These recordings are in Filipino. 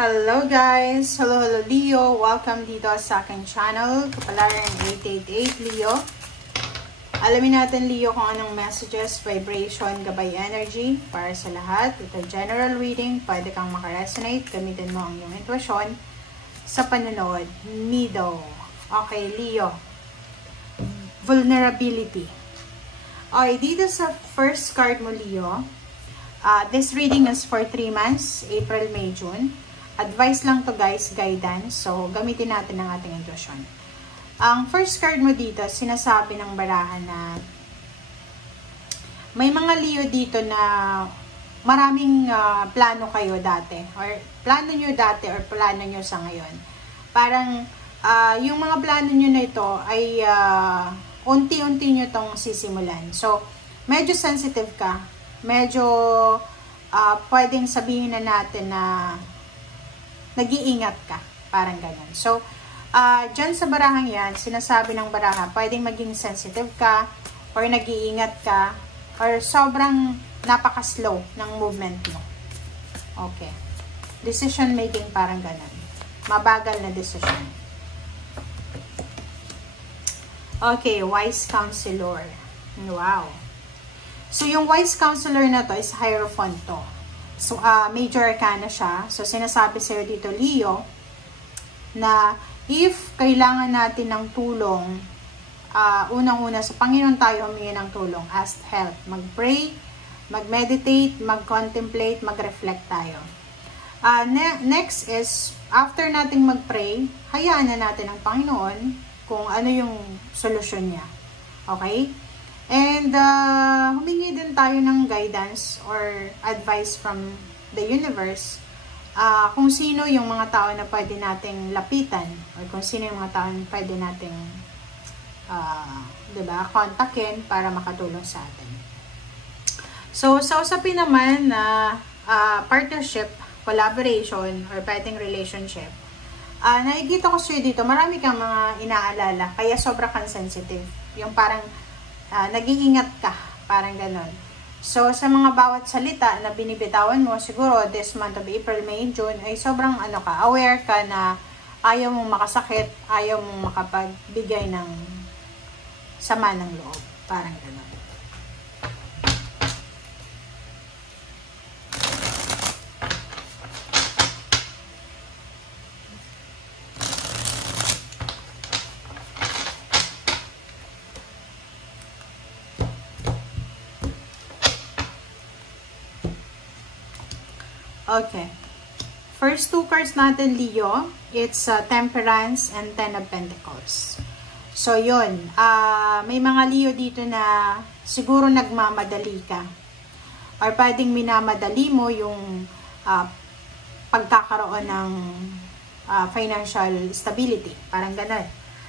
Hello guys! Hello Leo! Welcome dito sa aking channel, Kapalaran 888 Leo. Alamin natin Leo kung anong messages, vibration, gabay energy para sa lahat. Ito general reading, pwede kang makaresonate, gamitin mo ang iyong intuition sa panonood. Middle. Okay Leo. Vulnerability. Okay, dito sa first card mo Leo, this reading is for 3 months, April, May, June. Advice lang to guys, guidance. So, gamitin natin ang ating intuition. Ang first card mo dito, sinasabi ng barahan na may mga Leo dito na maraming plano kayo dati. Or plano nyo dati or plano nyo sa ngayon. Parang yung mga plano nyo na ito ay unti-unti nyo itong sisimulan. So, medyo sensitive ka. Medyo pwedeng sabihin na natin na nag-iingat ka. Parang ganyan. So, dyan sa barahang yan, sinasabi ng baraha, pwedeng maging sensitive ka, or nag-iingat ka, or sobrang napaka-slow ng movement mo. Okay. Decision making, parang ganun. Mabagal na decision. Okay, wise counselor. Wow. So, yung wise counselor na to is Hierophant to. So, major arcana siya. So, sinasabi sa'yo dito, Leo, na if kailangan natin ng tulong, unang-una, sa Panginoon tayo humingi ng tulong. Ask help. Mag-pray, mag-meditate, mag-contemplate, mag-reflect tayo. Next is, after nating mag-pray, hayaan na natin ang Panginoon kung ano yung solusyon niya. Okay? And humingi din tayo ng guidance or advice from the universe kung sino yung mga tao na pwede nating lapitan or kung sino yung mga tao na pwede nating diba, kontakin para makatulong sa atin. So, sa usapin naman na partnership, collaboration, or pwedeng relationship, nakikita ko sa'yo dito, marami kang mga inaalala, kaya sobra kang sensitive. Yung parang nag-iingat ka, parang ganon. So, sa mga bawat salita na binibitawan mo, siguro this month of April, May, June, ay sobrang aware ka na ayaw mong makasakit, ayaw mong makapagbigay ng sama ng loob, parang ganon. Okay. First two cards natin, Leo, it's Temperance and Ten of Pentacles. So, yun. May mga Leo dito na siguro nagmamadali ka. Or pwedeng minamadali mo yung pagkakaroon ng financial stability. Parang ganun.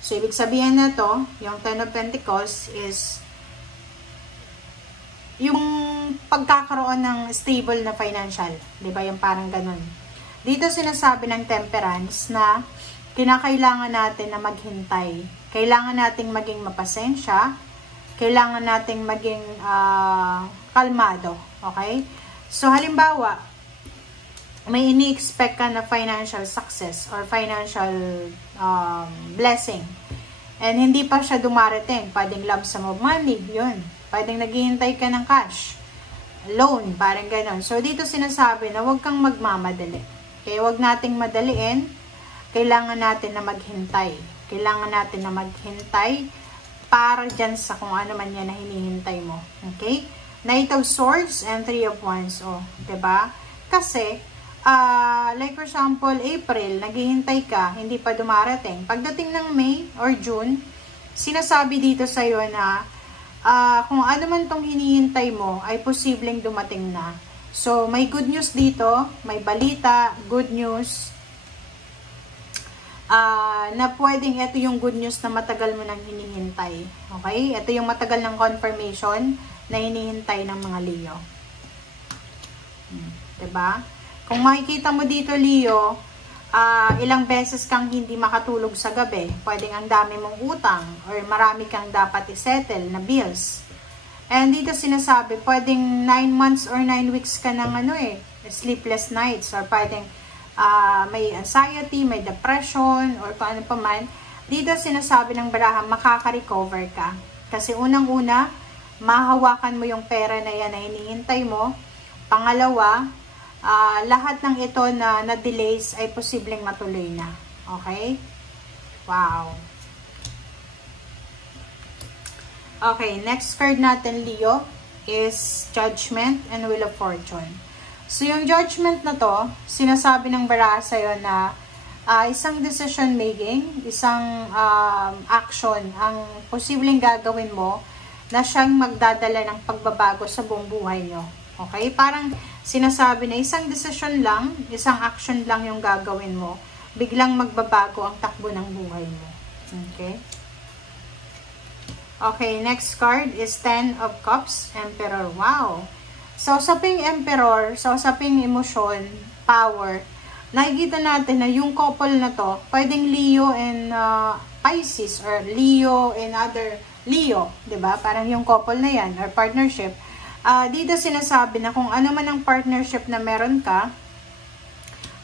So, ibig sabihin na to, yung Ten of Pentacles is yung pagkakaroon ng stable na financial, 'di ba? Yung parang ganun. Dito sinasabi ng Temperance na kinakailangan natin na maghintay. Kailangan nating maging mapasensya, kailangan nating maging kalmado, okay? So halimbawa, may ini-expect ka na financial success or financial blessing. And hindi pa siya dumarating, pwedeng lump sum of money, 'yun. Pwedeng naghihintay ka ng cash, loan, parang ganon. So, dito sinasabi na huwag kang magmamadali. Okay, huwag nating madaliin. Kailangan natin na maghintay. Kailangan natin na maghintay para dyan sa kung ano man yan na hinihintay mo. Okay? Knight of Swords and Three of Wands. Oh, diba? Kasi, like for example, April, naghihintay ka, hindi pa dumarating. Pagdating ng May or June, sinasabi dito sa'yo na kung ano man tong hinihintay mo ay posibleng dumating na. So, may good news dito, may balita, good news, na pwedeng ito yung good news na matagal mo nang hinihintay. Okay? Ito yung matagal ng confirmation na hinihintay ng mga Leo. Diba? Kung makikita mo dito, Leo, ilang beses kang hindi makatulog sa gabi. Pwedeng ang dami mong utang or marami kang dapat isettle na bills. And dito sinasabi, pwedeng 9 months or 9 weeks ka ng sleepless nights or pwedeng may anxiety, may depression, or kung ano pa man, dito sinasabi ng baraha, makaka-recover ka. Kasi unang-una, mahawakan mo yung pera na yan na hinihintay mo. Pangalawa, lahat ng ito na na-delays ay posibleng matuloy na. Okay? Wow. Okay, next card natin, Leo, is Judgment and Wheel of Fortune. So, yung Judgment na to, sinasabi ng baraha sa'yo na isang decision making, isang action, ang posibleng gagawin mo na siyang magdadala ng pagbabago sa buong buhay nyo. Okay? Parang sinasabi na isang decision lang, isang action lang yung gagawin mo, biglang magbabago ang takbo ng buhay mo. Okay? Okay, next card is Ten of Cups, Emperor. Wow! Sa usaping Emperor, sa usaping emosyon, power, nakikita natin na yung couple na to, pwedeng Leo and Pisces, or Leo and other Leo, diba? Parang yung couple na yan, or partnership. Dito sinasabi na kung ano man ang partnership na meron ka,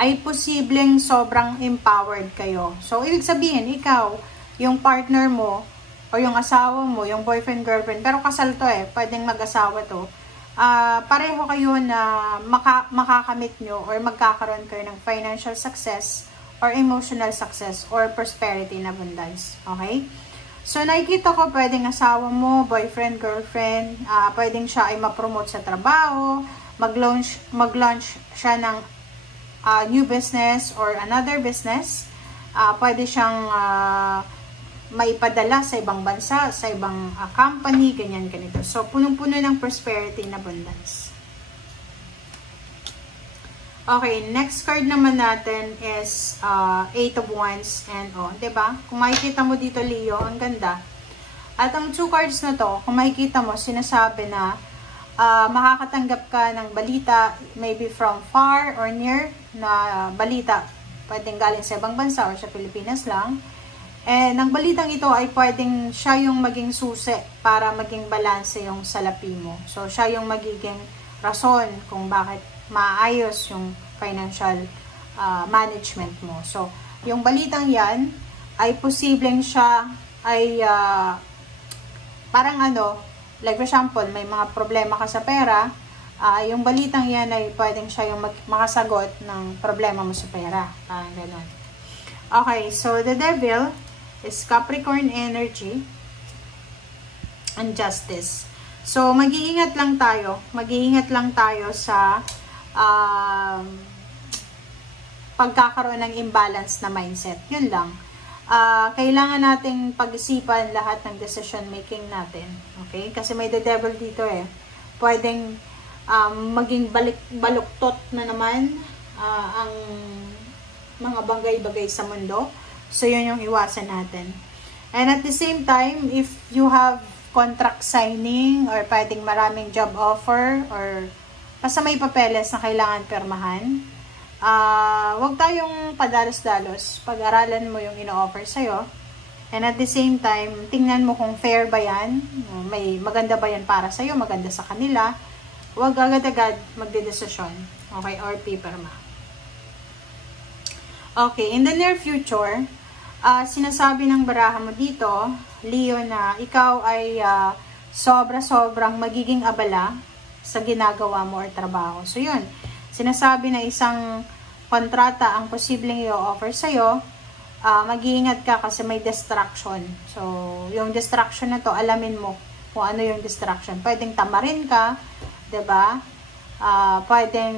ay posibleng sobrang empowered kayo. So, ibig sabihin, ikaw, yung partner mo, o yung asawa mo, yung boyfriend, girlfriend, pero kasal to pwedeng mag-asawa to, pareho kayo na makakamit nyo or magkakaroon kayo ng financial success or emotional success or prosperity and abundance. Okay? So, nakikita ko pwedeng asawa mo, boyfriend, girlfriend, pwedeng siya ay ma-promote sa trabaho, mag-launch siya ng new business or another business. Pwede siyang maipadala sa ibang bansa, sa ibang company, ganyan, ganito. So, punong-puno ng prosperity and abundance. Okay, next card naman natin is Eight of Wands and diba? Kung makikita mo dito, Leo, ang ganda. At ang two cards na to, kung makikita mo, sinasabi na makakatanggap ka ng balita, maybe from far or near, na balita, pwedeng galing sa ibang bansa or sa Pilipinas lang. And ang balitang ito ay pwedeng siya yung maging susi para maging balanse yung salapi mo. So, siya yung magiging rason kung bakit maayos yung financial management mo. So, yung balitang yan ay posibleng siya ay parang like for example, may mga problema ka sa pera, yung balitang yan ay pwedeng siya yung makasagot ng problema mo sa pera. Parang gano'n. Okay, so the Devil is Capricorn energy and Justice. So, mag-iingat lang tayo. Mag-iingat lang tayo sa pagkakaroon ng imbalance na mindset. Yun lang. Kailangan nating pag-isipan lahat ng decision making natin. Okay? Kasi may the Devil dito Pwedeng maging baluktot na naman ang mga bagay-bagay sa mundo. So, yun yung iwasan natin. And at the same time, if you have contract signing or pwedeng maraming job offer or basta may papeles na kailangan permahan, wag tayong padalos-dalos. Pag-aralan mo yung ino-offer sa'yo. And at the same time, tingnan mo kung fair ba yan, may maganda ba yan para sa'yo, maganda sa kanila. Wag agad-agad magdedesisyon. Okay? Or pipirma. Okay, in the near future, sinasabi ng baraha mo dito, Leo, na ikaw ay sobra-sobrang magiging abala sa ginagawa mo or trabaho. So, yun. Sinasabi na isang kontrata ang posibleng i-offer sa'yo, mag-iingat ka kasi may distraction. So, yung distraction na to, alamin mo kung ano yung distraction. Pwedeng tamarin ka, diba? Pwedeng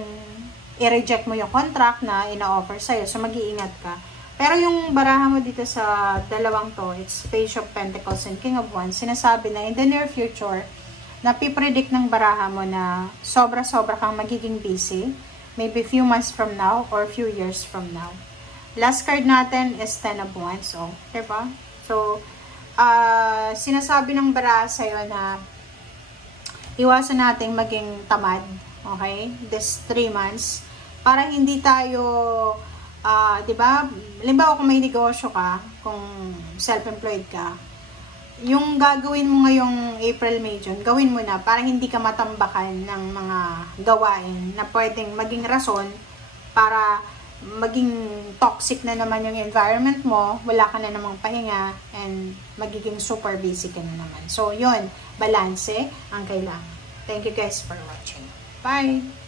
i-reject mo yung contract na ina-offer sa'yo. So, mag-iingat ka. Pero yung baraha mo dito sa dalawang to, it's Page of Pentacles and King of Wands, sinasabi na in the near future, napipredict ng baraha mo na sobra-sobra kang magiging busy, maybe few months from now or few years from now. Last card natin is Ten of Wands. So, diba? So, sinasabi ng baraha sa'yo na iwasan nating maging tamad, okay? This 3 months, para hindi tayo, diba? Halimbawa kung may negosyo ka, kung self-employed ka, yung gagawin mo ngayong April, May, June, gawin mo na para hindi ka matambakan ng mga gawain na pwedeng maging rason para maging toxic na naman yung environment mo, wala ka na namang pahinga, and magiging super busy ka na naman. So, yun, balanse ang kailangan. Thank you guys for watching. Bye!